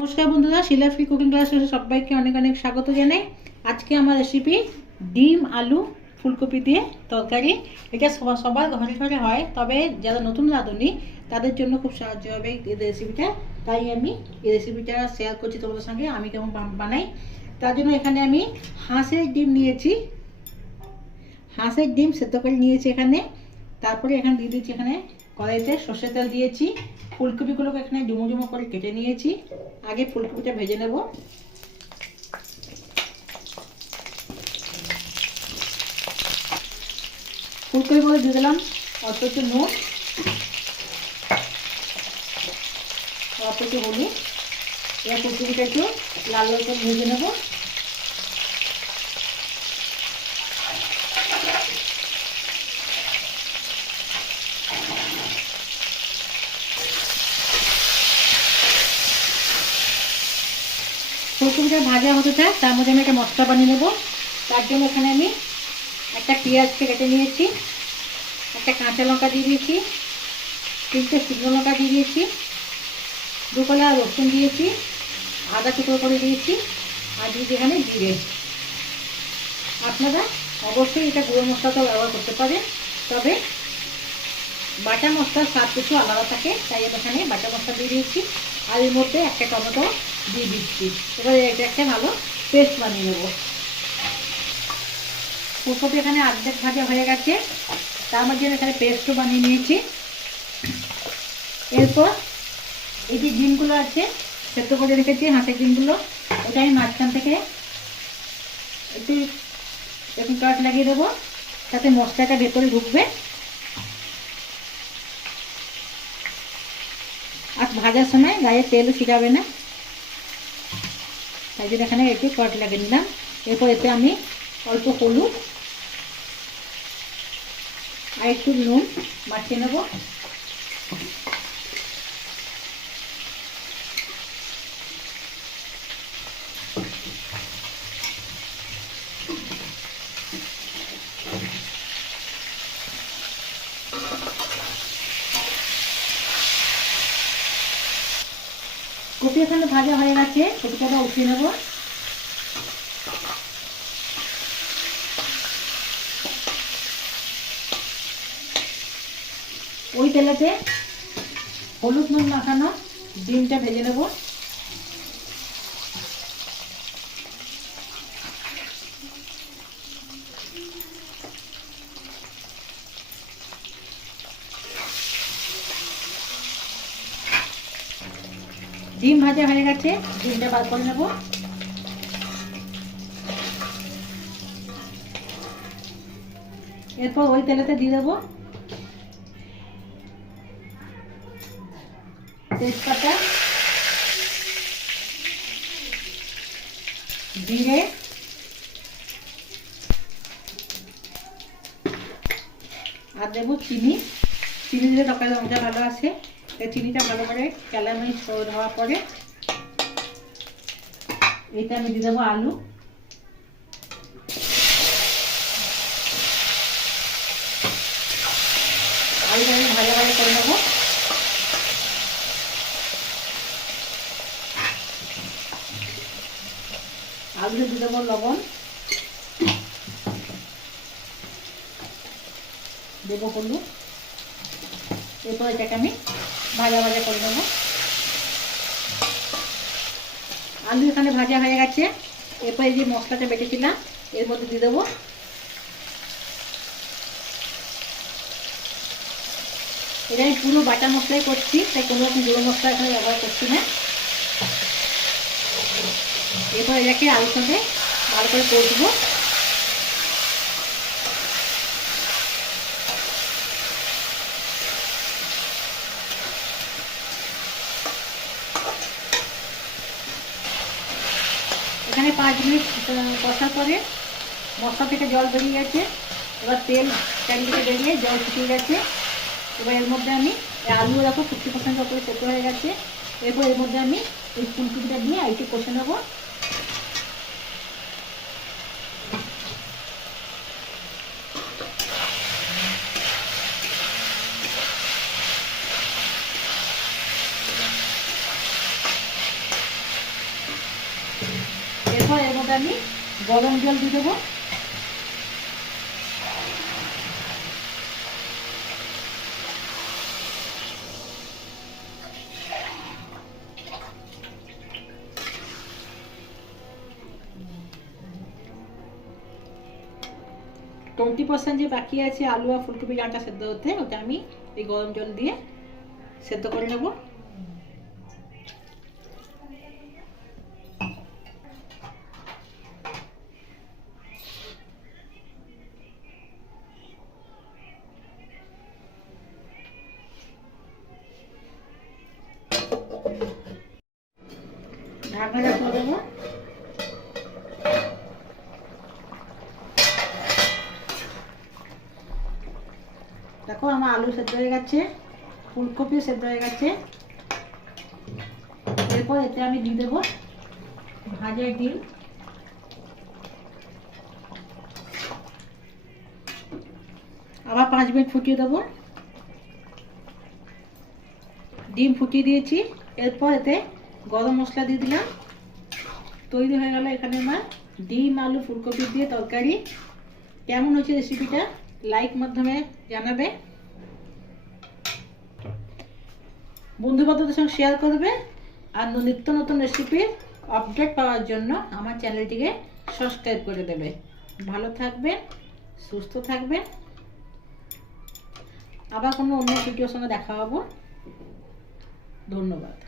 নমস্কার বন্ধুরা, শিলা free cooking ক্লাসে সবাইকে অনেক অনেক স্বাগত জানাই। আজকে আমার রেসিপি ডিম আলু ফুলকপি দিয়ে তরকারি। এটা সবার ঘরে ঘরে হয়, তবে যারা নতুন রাঁধুনি তাদের জন্য খুব সাহায্য হবে এই রেসিপিটা। তাই আমি এই রেসিপিটা শেয়ার করছি তোমাদের সঙ্গে, আমি কেমন বানাই। তার জন্য এখানে আমি হাঁসের ডিম নিয়েছি, হাঁসের ডিম সেদ্ধ করে নিয়েছি এখানে। তারপরে এখানে দিয়ে দিচ্ছি, এখানে কড়াইতে সর্ষের তেল দিয়েছি। ফুলকপিগুলোকে এখানে ডুমো ডুমো করে কেটে নিয়েছি। আগে ফুলকপিটা ভেজে নেব। ফুলকপি করে দিয়ে দিলাম অল্প একটু নুন, অল্প একটু হলুদ। এবার ফুলকপিটা একটু লাল লাল করে ভেজে নেব। ফুলকপিটা ভাজা হতে থাক, তার মধ্যে আমি একটা মশলা বানিয়ে নেবো। তার জন্য এখানে আমি একটা পেঁয়াজকে কেটে নিয়েছি, একটা কাঁচা লঙ্কা দিয়ে দিয়েছি, 3টে শুকনো লঙ্কা দিয়ে দিয়েছি, 2 কলা রসুন দিয়েছি, আদা টুকরো করে দিয়েছি, আর দিয়েছি এখানে জিরে। আপনারা অবশ্যই এটা গুঁড়ো মশলাটাও ব্যবহার করতে পারেন, তবে বাটা মশলার স্বাদ কিছু আলাদা থাকে, তাই আমি এখানে বাটা মশলা দিয়ে দিয়েছি। আর এর মধ্যে একটা টমেটো দিয়ে দিচ্ছি। এবার এটা একটা ভালো পেস্ট বানিয়ে নেব। ফুলকপি এখানে অর্ধেক ভাজা হয়ে গেছে, তার মধ্যে এখানে পেস্টও বানিয়ে নিয়েছি। এরপর এই যে ডিমগুলো আছে সেদ্ধ করে রেখেছি, হাঁসের ডিমগুলো, এটা আমি মাঝখান থেকে একটু এরকম কাট লাগিয়ে দেবো, তাতে মশলাটা ভেতরে ঢুকবে আর ভাজার সময় গায়ে তেলও ছিটাবে না, তাই জন্য এখানে একটু কাট লাগিয়ে নিলাম। এরপর এতে আমি অল্প হলুদ আর একটু নুন মাখিয়ে নেব। কপি এখানে ভাজা হয়ে গেছে, কপিটা উঠিয়ে নেব। ওই তেলেতে হলুদ নুন মাখানো ডিমটা ভেজে নেব। ডিম ভাজা হয়ে গেছে, ডিমটা বার করে নেব। এরপর ওই তেলেতে দিয়ে দেবো তেজপাতা, জিরে, আর দেবো চিনি। চিনি দিলে তরকারি রঙটা ভালো আসে। চিনিটা ভালো করে ক্যালামাইজ হওয়ার পরে এটা আমি দিয়ে দেবো আলু। আলুটা আমি ভাজা ভাজা করে নেবো। আলুতে দিয়ে দেবো লবণ, দেবো হলুদ। এরপর এটাকে আমি ভাজা ভাজা করে নেবো। আলু এখানে ভাজা হয়ে গেছে, এরপর এই যে মশলাটা বেটেছিলাম এর মধ্যে দিয়ে দেবো। এটা আমি পুরো বাটা মশলাই করছি, তাই কোনো রকম গুঁড়ো মশলা এখানে ব্যবহার করছি না। এরপর এটাকে আলুর সঙ্গে ভালো করে কষবো। এখানে 5 মিনিট কষার পরে মশলা থেকে জল বেরিয়ে গেছে। এবার তেল চারিদিকে বেরিয়ে জল শুকিয়ে গেছে। এবার এর মধ্যে আমি আলু রাখো 50% ওপরে সেদ্ধ হয়ে গেছে। এরপর এর মধ্যে আমি এই ফুলকপিটা দিয়ে একটু কষে নেবো। এরপর এর মধ্যে আমি গরম জল দিয়ে দেবো। টোয়েন্টি পার্সেন্ট যে বাকি আছে আলু আর ফুলকপি ডাঁটা সেদ্ধ হতে, ওটা আমি এই গরম জল দিয়ে সেদ্ধ করে নেব। ঢাকনাটা খুলে দেবো। দেখো আমার আলু সেদ্ধ হয়ে গেছে, ফুলকপিও সেদ্ধ হয়ে গেছে। এরপর এতে আমি দিয়ে দেবো ভাজা ডিম। আবার 5 মিনিট ফুটিয়ে দেবো। ডিম ফুটিয়ে দিয়েছি, এরপর এতে গরম মশলা দিয়ে দিলাম। তৈরি হয়ে গেল এখানে আমার ডিম আলু ফুলকপি দিয়ে তরকারি। কেমন হচ্ছে রেসিপিটা লাইক মাধ্যমে জানাবে, বন্ধু বান্ধবদের সঙ্গে শেয়ার করবে, আর নিত্য নতুন রেসিপির আপডেট পাওয়ার জন্য আমার চ্যানেলটিকে সাবস্ক্রাইব করে দেবে। ভালো থাকবেন, সুস্থ থাকবেন। আবার কোনো অন্য ভিডিওর সঙ্গে দেখা হবো। ধন্যবাদ।